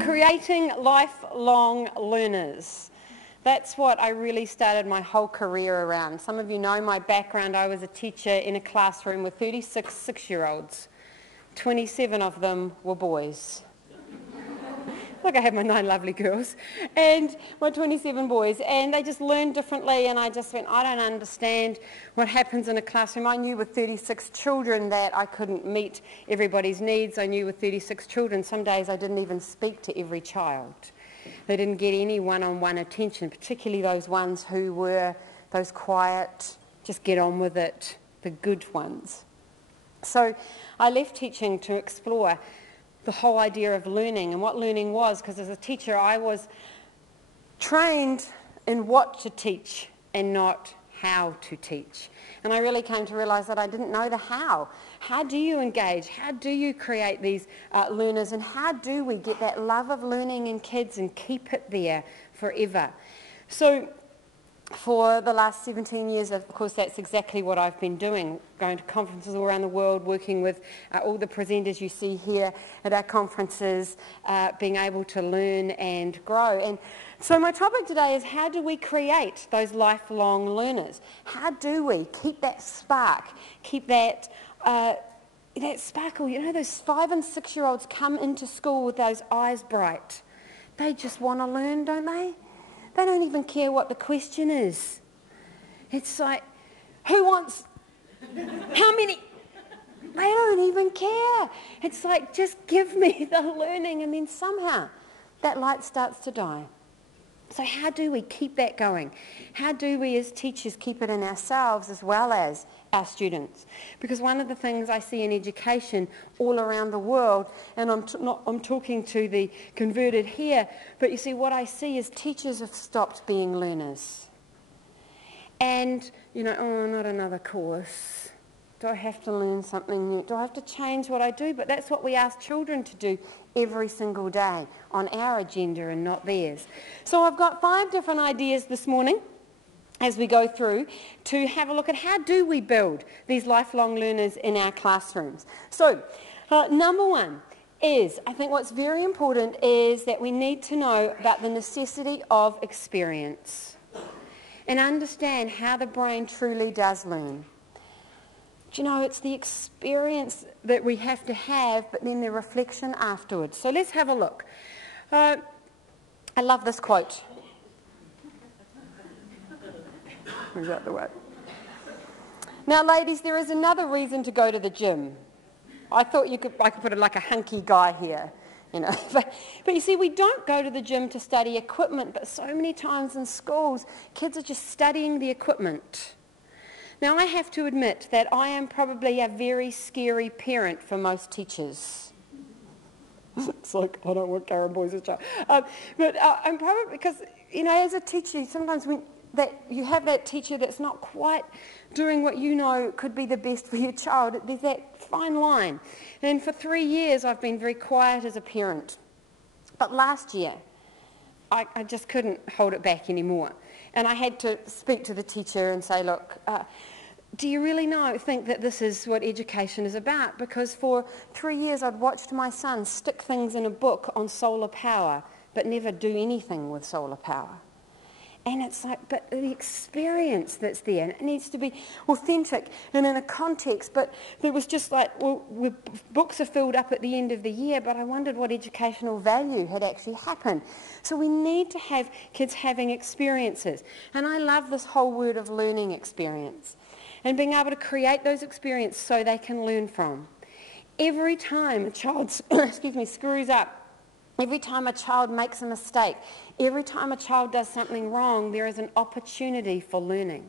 Creating lifelong learners. That's what I really started my whole career around. Some of you know my background. I was a teacher in a classroom with 36 six-year-olds. 27 of them were boys. Like I had my 9 lovely girls and my 27 boys, and they just learned differently, and I just went, I don't understand what happens in a classroom. I knew with 36 children that I couldn't meet everybody's needs. I knew with 36 children some days I didn't even speak to every child. They didn't get any one-on-one attention, particularly those ones who were those quiet, just get on with it, the good ones. So I left teaching to explore the whole idea of learning and what learning was, because as a teacher I was trained in what to teach and not how to teach. And I really came to realise that I didn't know the how. How do you engage? How do you create these learners? And how do we get that love of learning in kids and keep it there forever? So for the last 17 years, of course, that's exactly what I've been doing, going to conferences all around the world, working with all the presenters you see here at our conferences, being able to learn and grow. And so my topic today is, how do we create those lifelong learners? How do we keep that spark, keep that sparkle? You know, those 5 and 6-year-olds come into school with those eyes bright. They just want to learn, don't they? They don't even care what the question is. It's like, who wants, how many? They don't even care. It's like, just give me the learning, and then somehow that light starts to die. So how do we keep that going? How do we as teachers keep it in ourselves as well as our students? Because one of the things I see in education all around the world, and I'm talking to the converted here, but you see what I see is teachers have stopped being learners. And, you know, oh, not another course. Do I have to learn something new? Do I have to change what I do? But that's what we ask children to do every single day on our agenda and not theirs. So I've got 5 different ideas this morning as we go through to have a look at how do we build these lifelong learners in our classrooms. So number 1 is, I think what's very important is that we need to know about the necessity of experience and understand how the brain truly does learn. Do you know, it's the experience that we have to have, but then the reflection afterwards. So let's have a look. I love this quote. Move out the way. Now, ladies, there is another reason to go to the gym. I thought I could put it like a hunky guy here, you know. But you see, we don't go to the gym to study equipment, but so many times in schools, kids are just studying the equipment. Now, I have to admit that I am probably a very scary parent for most teachers. It's like, I don't want Karen Boyce's child. But I'm probably, because, you know, as a teacher, sometimes you have that teacher that's not quite doing what you know could be the best for your child. There's that fine line. And for 3 years, I've been very quiet as a parent. But last year, I just couldn't hold it back anymore. And I had to speak to the teacher and say, look, do you really think that this is what education is about? Because for 3 years I'd watched my son stick things in a book on solar power, but never do anything with solar power. And it's like, but the experience that's there, and it needs to be authentic and in a context, but there was just like, well, books are filled up at the end of the year, but I wondered what educational value had actually happened. So we need to have kids having experiences. And I love this whole word of learning experience and being able to create those experiences so they can learn from. Every time a child screws up, every time a child makes a mistake, every time a child does something wrong, there is an opportunity for learning.